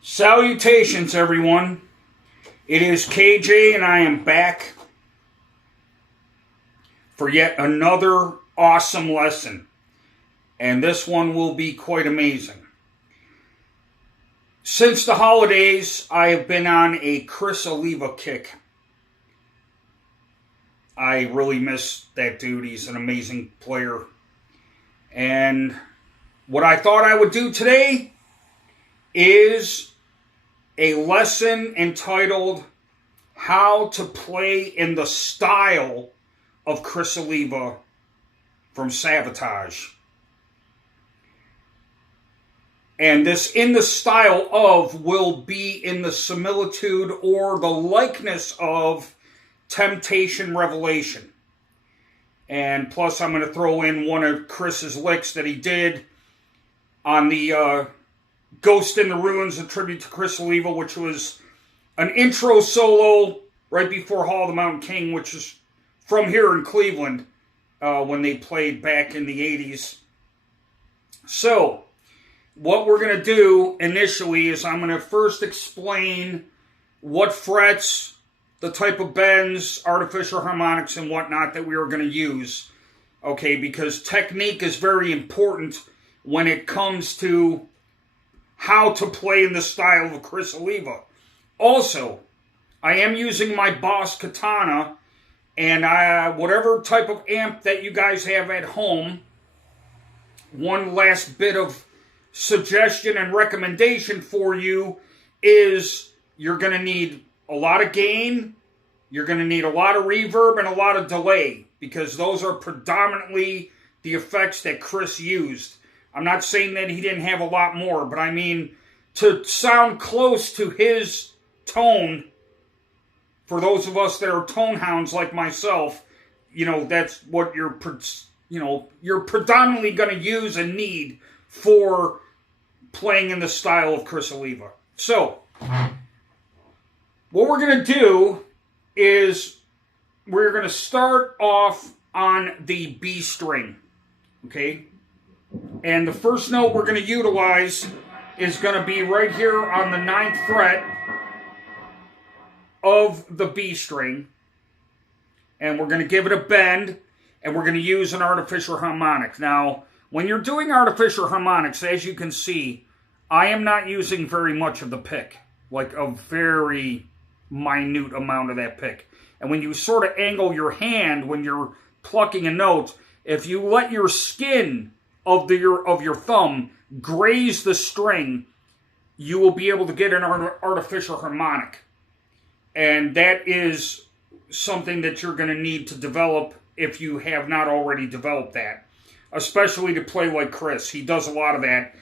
Salutations, everyone. It is KJ, and I am back for yet another awesome lesson. And this one will be quite amazing. Since the holidays, I have been on a Chris Oliva kick. I really miss that dude. He's an amazing player. And what I thought I would do today is a lesson entitled How to Play in the Style of Chris Oliva from SAVATAGE. And this in the style of will be in the similitude or the likeness of Temptation Revelation. And plus I'm going to throw in one of Chris's licks that he did on the Ghost in the Ruins, a tribute to Chris Oliva, which was an intro solo right before Hall of the Mountain King, which is from here in Cleveland when they played back in the 80s. So, what we're going to do initially is I'm going to first explain what frets, the type of bends, artificial harmonics, and whatnot that we are going to use. Okay, because technique is very important when it comes to how to play in the style of Chris Oliva. Also, I am using my Boss Katana, and whatever type of amp that you guys have at home, one last bit of suggestion and recommendation for you is you're going to need a lot of gain, you're going to need a lot of reverb, and a lot of delay, because those are predominantly the effects that Chris used. I'm not saying that he didn't have a lot more, but I mean, to sound close to his tone, for those of us that are tone hounds like myself, that's what you're predominantly going to use and need for playing in the style of Chris Oliva. So, what we're going to do is we're going to start off on the B string, okay? And the first note we're going to utilize is going to be right here on the 9th fret of the B string. And we're going to give it a bend, and we're going to use an artificial harmonic. Now, when you're doing artificial harmonics, as you can see, I am not using very much of the pick, like a very minute amount of that pick. And when you sort of angle your hand when you're plucking a note, if you let your skin of your thumb graze the string, you will be able to get an artificial harmonic. And that is something that you're going to need to develop if you have not already developed that. Especially to play like Chris. He does a lot of that.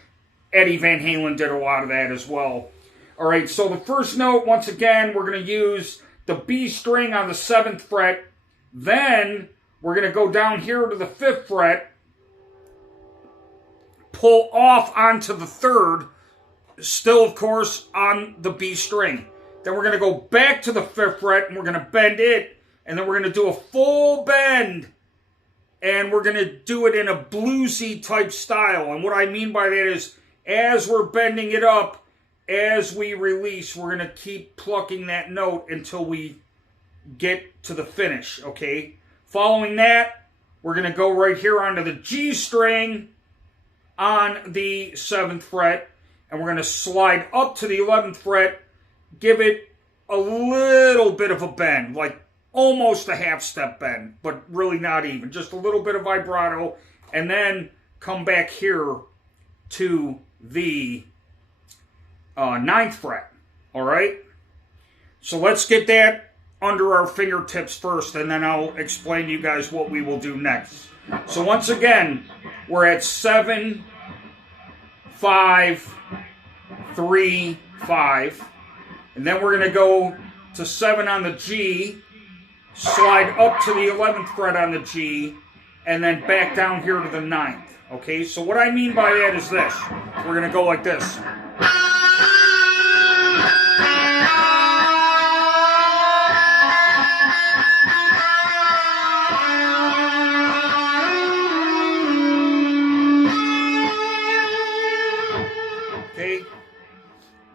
Eddie Van Halen did a lot of that as well. Alright, so the first note, once again, we're going to use the B string on the 7th fret. Then, we're going to go down here to the 5th fret, pull off onto the 3rd, still, of course, on the B string. Then we're going to go back to the 5th fret, and we're going to bend it, and then we're going to do a full bend, and we're going to do it in a bluesy type style. And what I mean by that is, as we're bending it up, as we release, we're going to keep plucking that note until we get to the finish, okay? Following that, we're going to go right here onto the G string on the 7th fret, and we're going to slide up to the 11th fret, give it a little bit of a bend, like almost a half-step bend, but really not even, just a little bit of vibrato, and then come back here to the 9th fret, all right? So let's get that under our fingertips first, and then I'll explain to you guys what we will do next. So once again, we're at 7, 5, 3, 5, and then we're going to go to 7 on the G, slide up to the 11th fret on the G, and then back down here to the 9th, okay? So what I mean by that is this. We're going to go like this.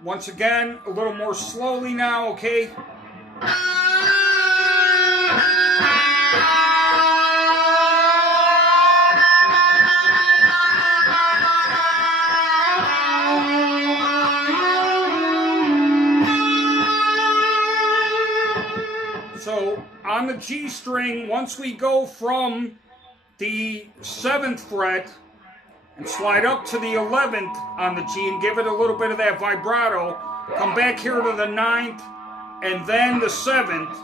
once again, a little more slowly now, okay? So, on the G string, once we go from the 7th fret and slide up to the 11th on the G and give it a little bit of that vibrato, come back here to the 9th and then the 7th,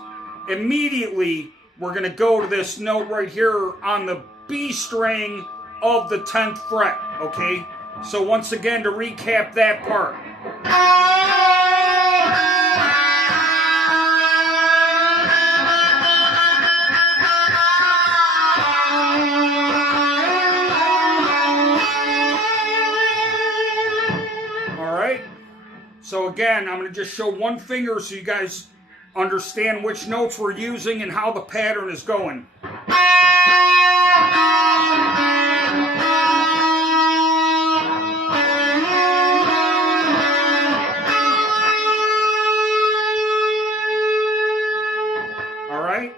immediately we're going to go to this note right here on the B string of the 10th fret, okay? So once again, to recap that part. So again, I'm going to just show one finger so you guys understand which notes we're using and how the pattern is going. Alright,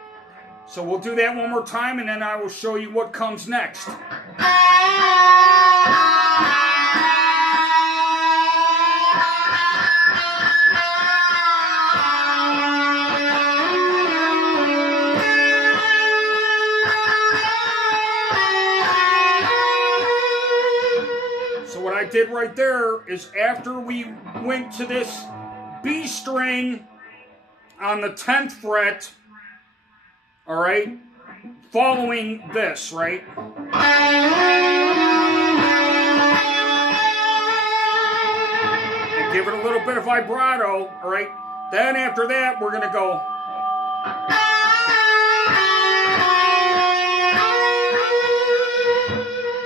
so we'll do that one more time and then I will show you what comes next. Did right there is after we went to this B string on the 10th fret, all right, following this, right? And give it a little bit of vibrato, all right? Then after that, we're going to go.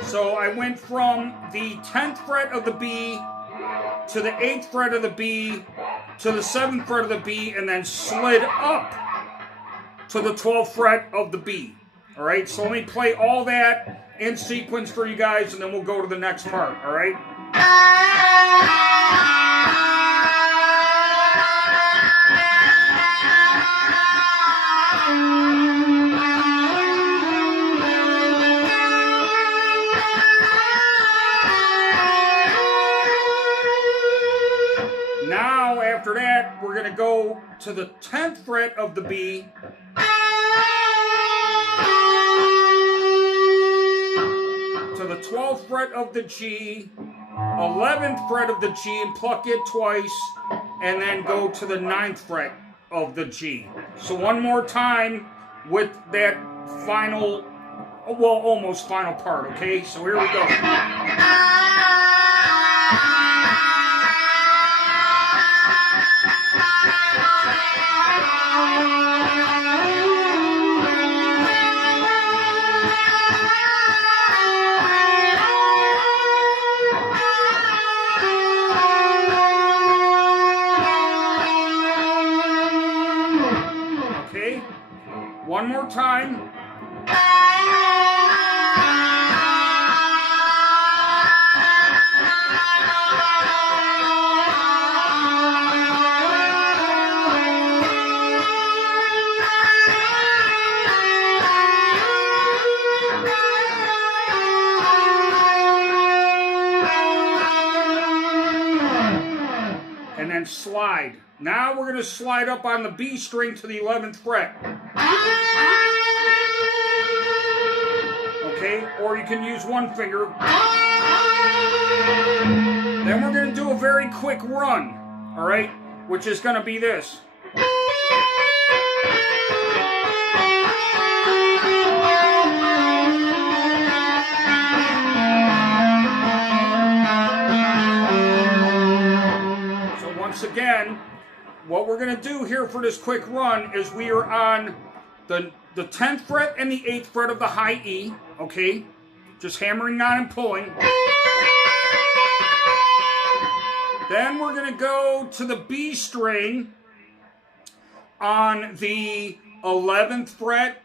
So I went from the 10th fret of the B to the 8th fret of the B to the 7th fret of the B and then slid up to the 12th fret of the B. All right, so let me play all that in sequence for you guys and then we'll go to the next part, all right? After that, we're going to go to the 10th fret of the B, to the 12th fret of the G, 11th fret of the G and pluck it twice, and then go to the 9th fret of the G. So one more time with that final, well, almost final part, okay? So here we go. One more time. And then slide. Now we're going to slide up on the B string to the 11th fret. Okay, or you can use one finger. Then we're going to do a very quick run, all right, which is going to be this. So once again, what we're going to do here for this quick run is we are on the 10th fret and the 8th fret of the high E, okay? Just hammering on and pulling. Then we're going to go to the B string on the 11th fret,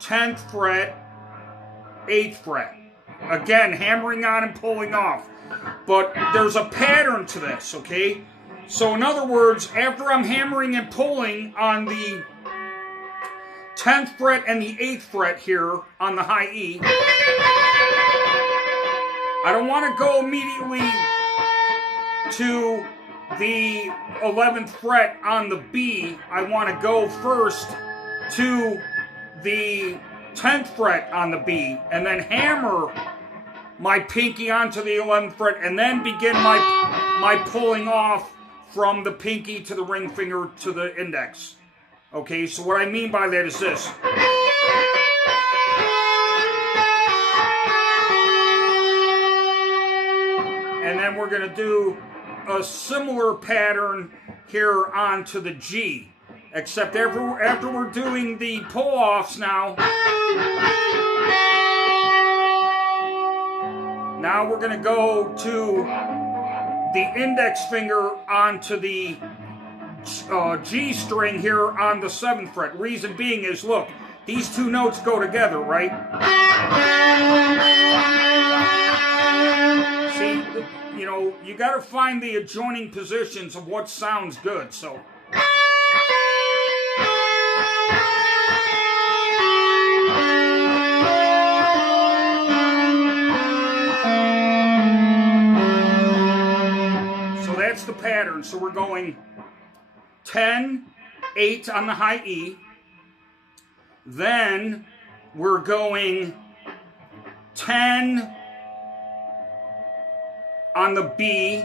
10th fret, 8th fret. Again, hammering on and pulling off. But there's a pattern to this, okay? So in other words, after I'm hammering and pulling on the 10th fret and the 8th fret here on the high E, I don't want to go immediately to the 11th fret on the B. I want to go first to the 10th fret on the B and then hammer my pinky onto the 11th fret and then begin my pulling off from the pinky to the ring finger to the index. Okay, so what I mean by that is this. And then we're going to do a similar pattern here onto the G. Except after we're doing the pull-offs now, we're going to go to the index finger onto the G string here on the 7th fret. Reason being is, look, these two notes go together, right? See, you know, you got to find the adjoining positions of what sounds good, so. That's the pattern. So we're going 10, 8 on the high E. Then we're going 10 on the B,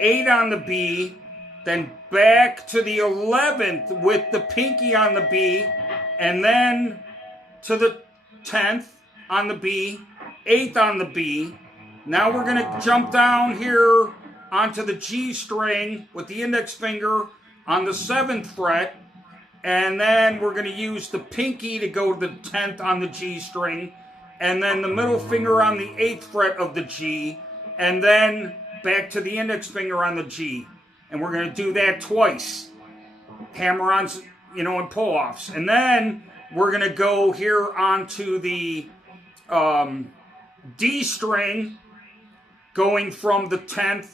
8 on the B, then back to the 11th with the pinky on the B, and then to the 10th on the B, 8th on the B. Now we're going to jump down here onto the G string with the index finger on the 7th fret, and then we're going to use the pinky to go to the 10th on the G string, and then the middle finger on the 8th fret of the G, and then back to the index finger on the G. And we're going to do that twice. Hammer-ons, you know, and pull-offs. And then we're going to go here onto the D string, going from the 10th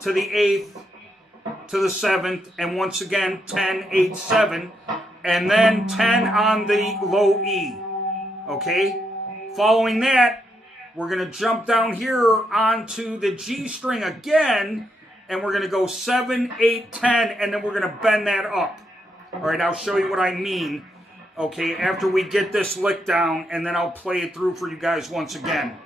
to the 8th to the 7th, and once again 10, 8, 7, and then 10 on the low E. Okay? Following that, we're going to jump down here onto the G string again, and we're going to go 7, 8, 10, and then we're going to bend that up. Alright, I'll show you what I mean, okay, after we get this lick down, and then I'll play it through for you guys once again.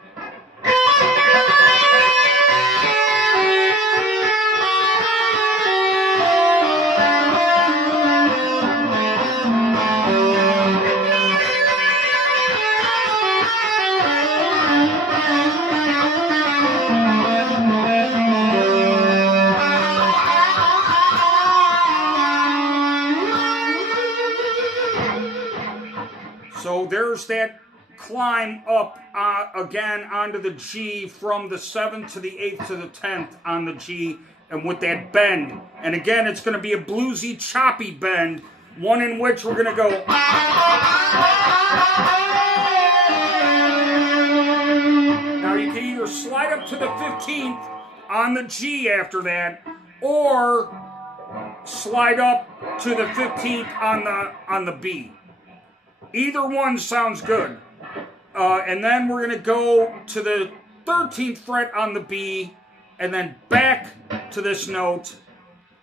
So there's that climb up again onto the G from the 7th to the 8th to the 10th on the G, and with that bend. And again, it's going to be a bluesy, choppy bend, one in which we're going to go. Now you can either slide up to the 15th on the G after that, or slide up to the 15th on the B. Either one sounds good. And then we're going to go to the 13th fret on the B, and then back to this note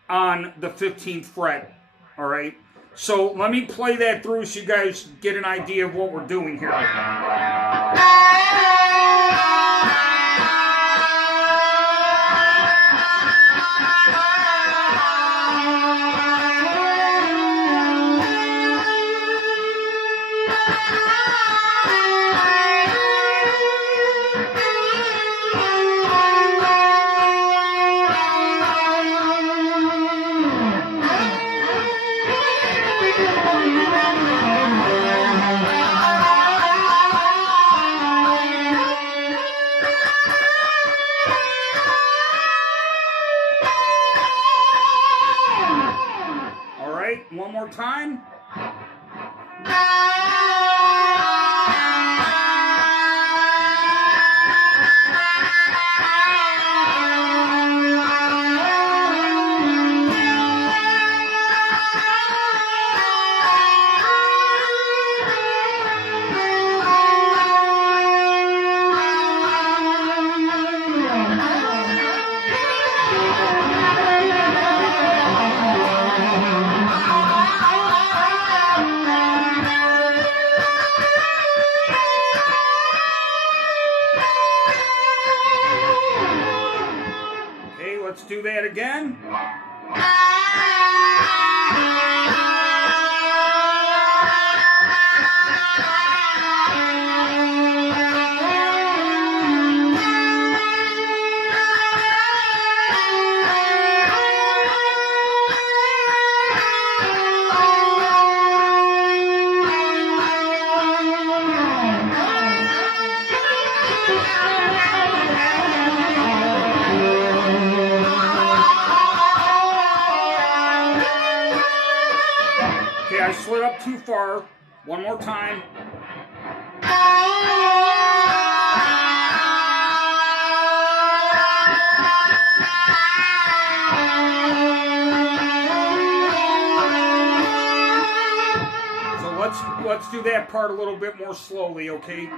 on the 15th fret. All right? So let me play that through so you guys get an idea of what we're doing here. One more time. let's do that again. I slid up too far. One more time. So let's do that part a little bit more slowly, okay?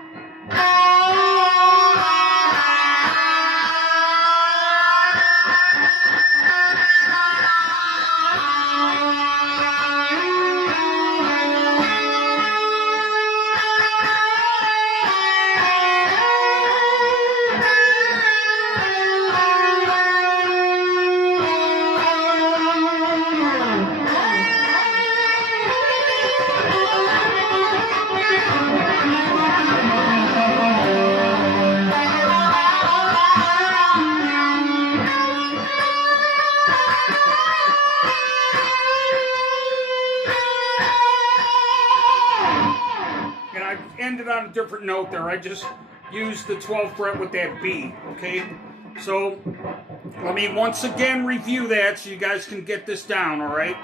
Ended on a different note there. I just used the 12th fret with that B, okay? So let me once again review that so you guys can get this down, all right?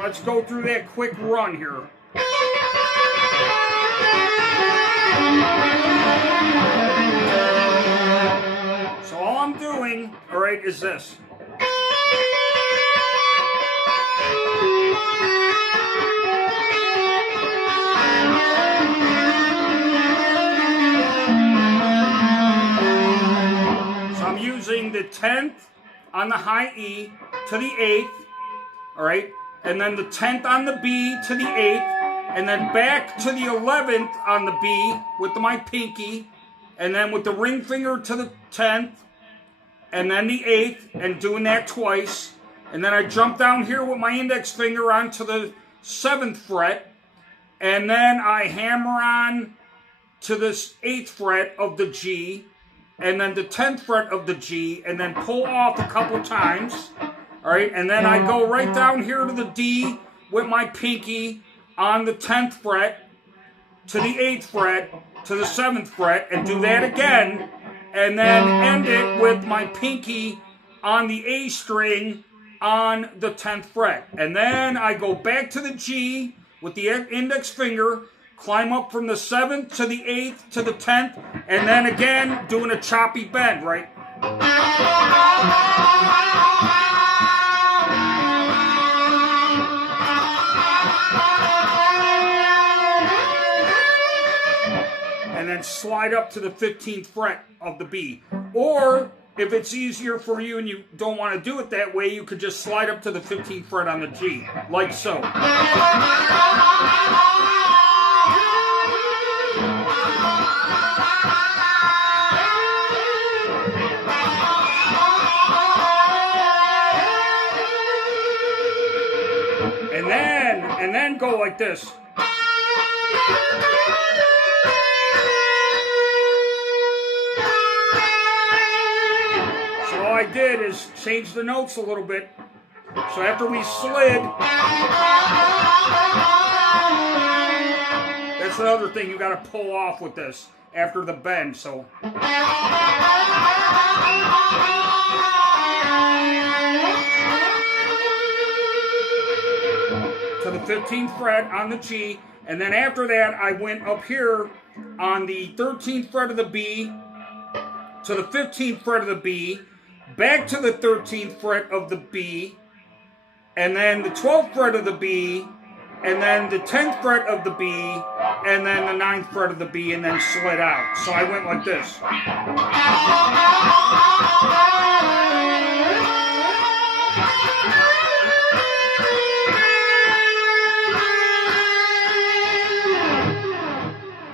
Let's go through that quick run here. So all I'm doing, all right, is this. So I'm using the 10th on the high E to the 8th, all right? And then the 10th on the B to the 8th, and then back to the 11th on the B with my pinky, and then with the ring finger to the 10th, and then the 8th, and doing that twice. And then I jump down here with my index finger onto the 7th fret, and then I hammer on to this 8th fret of the G, and then the 10th fret of the G, and then pull off a couple times. All right, and then I go right down here to the D with my pinky on the 10th fret, to the 8th fret, to the 7th fret, and do that again, and then end it with my pinky on the A string on the 10th fret. And then I go back to the G with the index finger, climb up from the 7th to the 8th to the 10th, and then again doing a choppy bend, right? And then slide up to the 15th fret of the B. Or, if it's easier for you and you don't want to do it that way, you could just slide up to the 15th fret on the G, like so. And then go like this. So all I did is change the notes a little bit. So after we slid, that's another thing you got to pull off with this after the bend. So. To the 15th fret on the G, and then after that I went up here on the 13th fret of the B to the 15th fret of the B, back to the 13th fret of the B, and then the 12th fret of the B, and then the 10th fret of the B, and then the 9th fret of the B, and then slid out. So I went like this.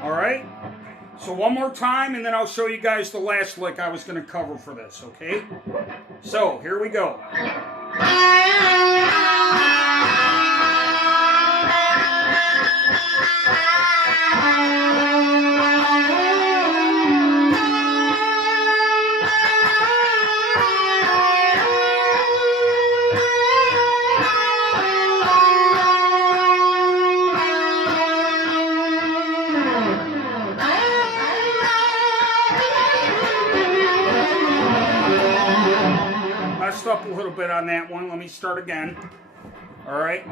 Alright? So one more time, and then I'll show you guys the last lick I was going to cover for this, okay? So, here we go. Messed up a little bit on that one. Let me start again. All right.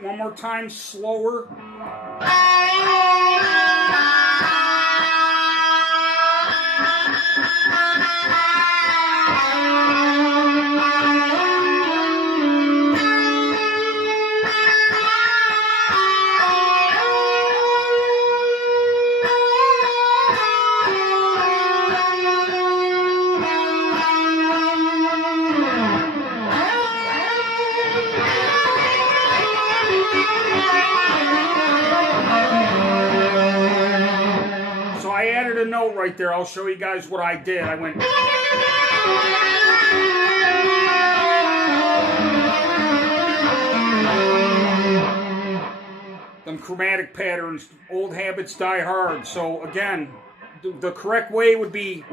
One more time, slower. A note right there. I'll show you guys what I did. I went. Them chromatic patterns, old habits die hard. So again, the correct way would be.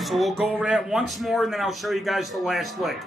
So we'll go over that once more, and then I'll show you guys the last lick.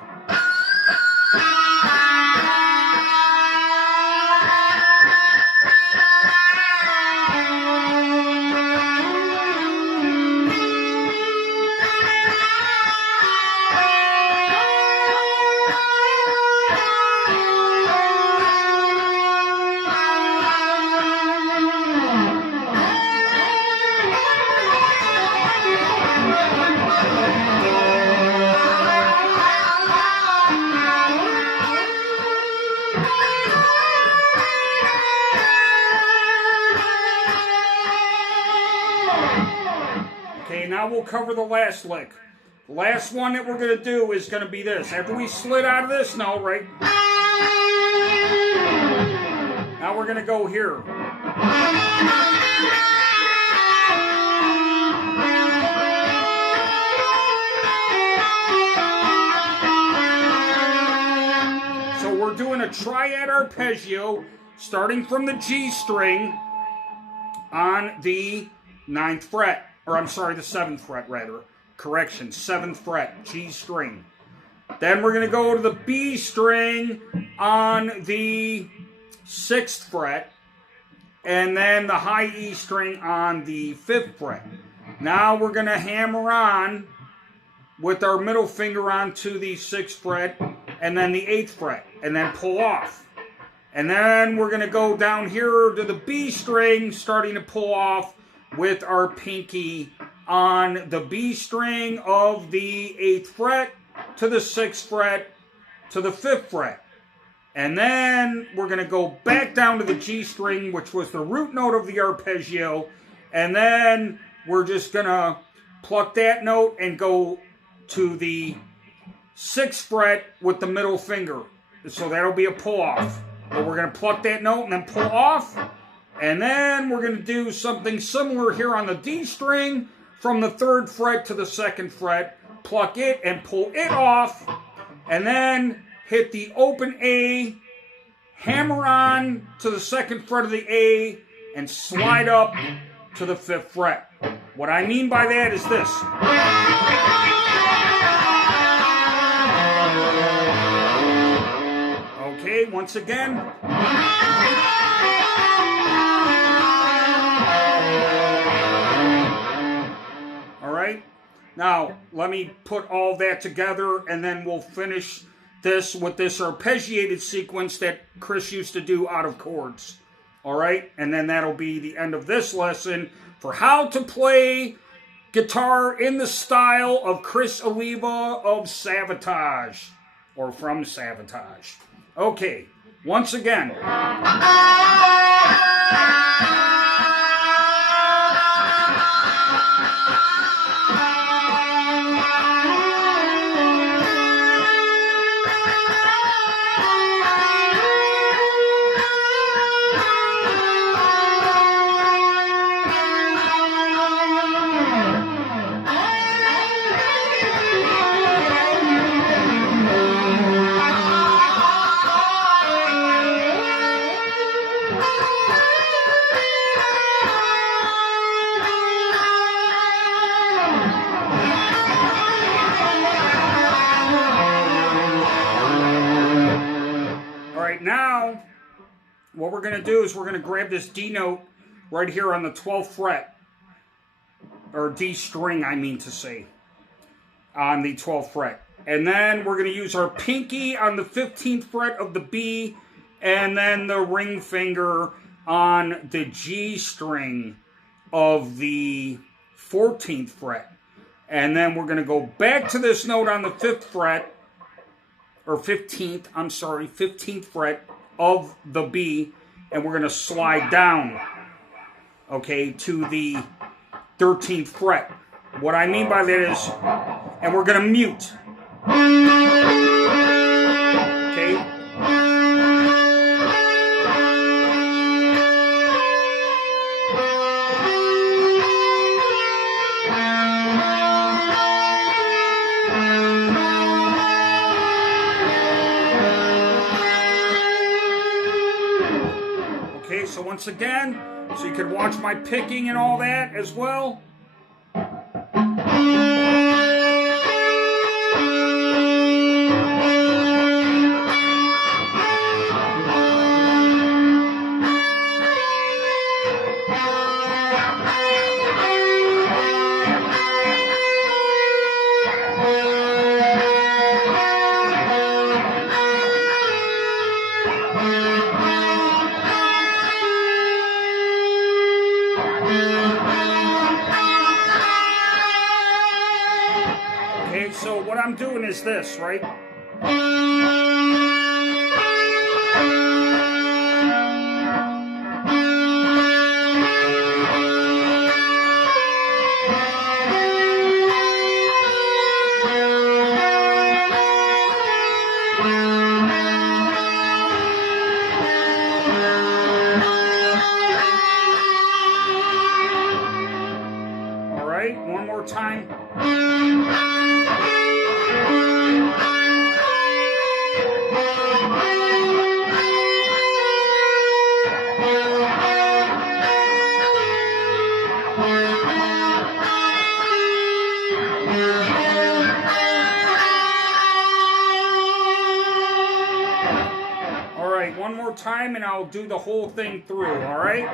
Okay, now we'll cover the last lick. The last one that we're going to do is going to be this. After we slid out of this note, right? Now we're going to go here. So we're doing a triad arpeggio, starting from the G string on the 9th fret. Or I'm sorry, the 7th fret, rather. Correction, 7th fret, G string. Then we're going to go to the B string on the 6th fret. And then the high E string on the 5th fret. Now we're going to hammer on with our middle finger onto the 6th fret. And then the 8th fret. And then pull off. And then we're going to go down here to the B string, starting to pull off with our pinky on the B string of the 8th fret to the 6th fret to the 5th fret. And then we're going to go back down to the G string, which was the root note of the arpeggio. And then we're just going to pluck that note and go to the 6th fret with the middle finger. So that'll be a pull off. But we're going to pluck that note and then pull off. And then we're going to do something similar here on the D string from the 3rd fret to the 2nd fret. Pluck it and pull it off. And then hit the open A, hammer on to the 2nd fret of the A, and slide up to the 5th fret. What I mean by that is this. Okay, once again. All right. Now, let me put all that together, and then we'll finish this with this arpeggiated sequence that Chris used to do out of chords. All right? And then that'll be the end of this lesson for how to play guitar in the style of Chris Oliva of SAVATAGE, or from SAVATAGE. Okay, once again. Now, what we're going to do is we're going to grab this D note right here on the 12th fret, or D string, I mean to say, on the 12th fret. And then we're going to use our pinky on the 15th fret of the B, and then the ring finger on the G string of the 14th fret. And then we're going to go back to this note on the 5th fret, or 15th fret of the B, and we're going to slide down, okay, to the 13th fret. What I mean by that is, and we're going to mute, okay. So once again, so you can watch my picking and all that as well. So what I'm doing is this, right? All right, one more time. One more time and I'll do the whole thing through, all right?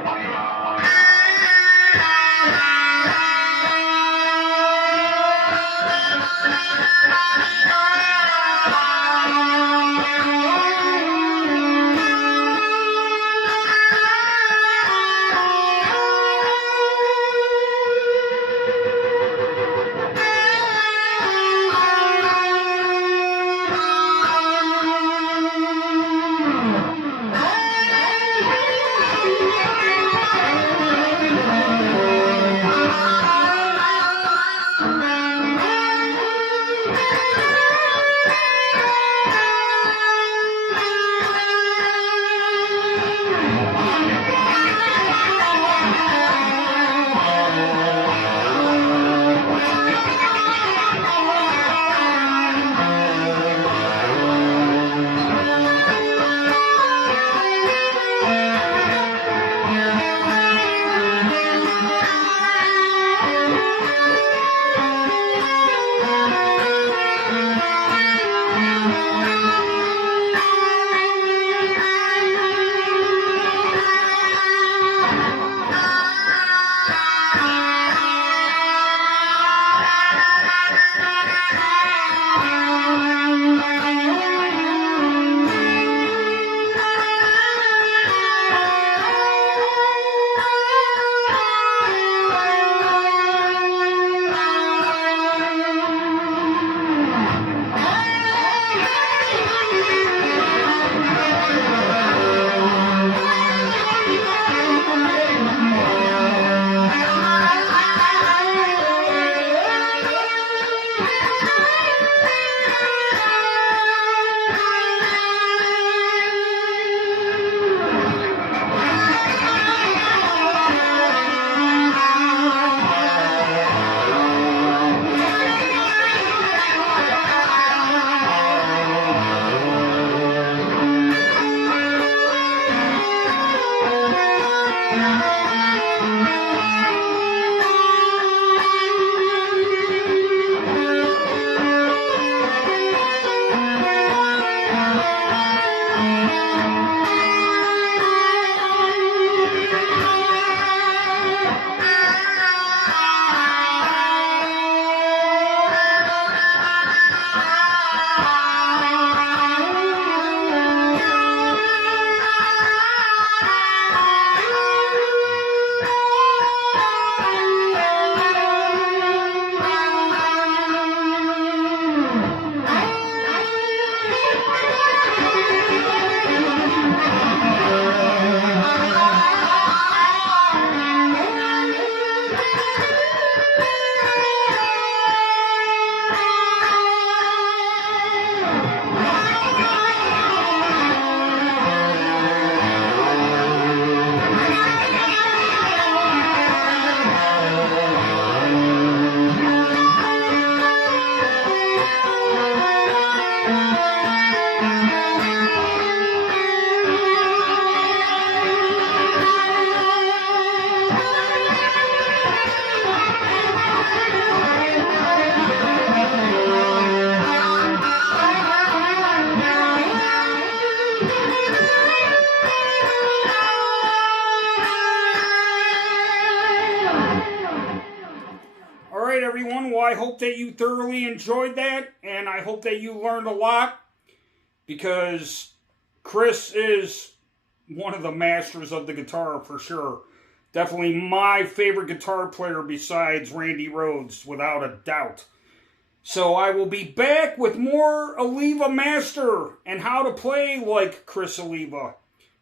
Everyone, well, I hope that you thoroughly enjoyed that, and I hope that you learned a lot, because Chris is one of the masters of the guitar for sure. Definitely my favorite guitar player besides Randy Rhoads, without a doubt. So I will be back with more Oliva Master and how to play like Chris Oliva.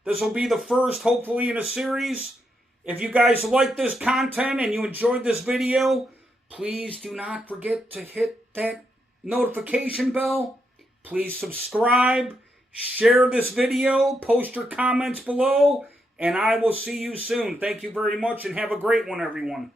This will be the first, hopefully, in a series. If you guys like this content and you enjoyed this video, please do not forget to hit that notification bell. Please subscribe, share this video, post your comments below, and I will see you soon. Thank you very much, and have a great one, everyone.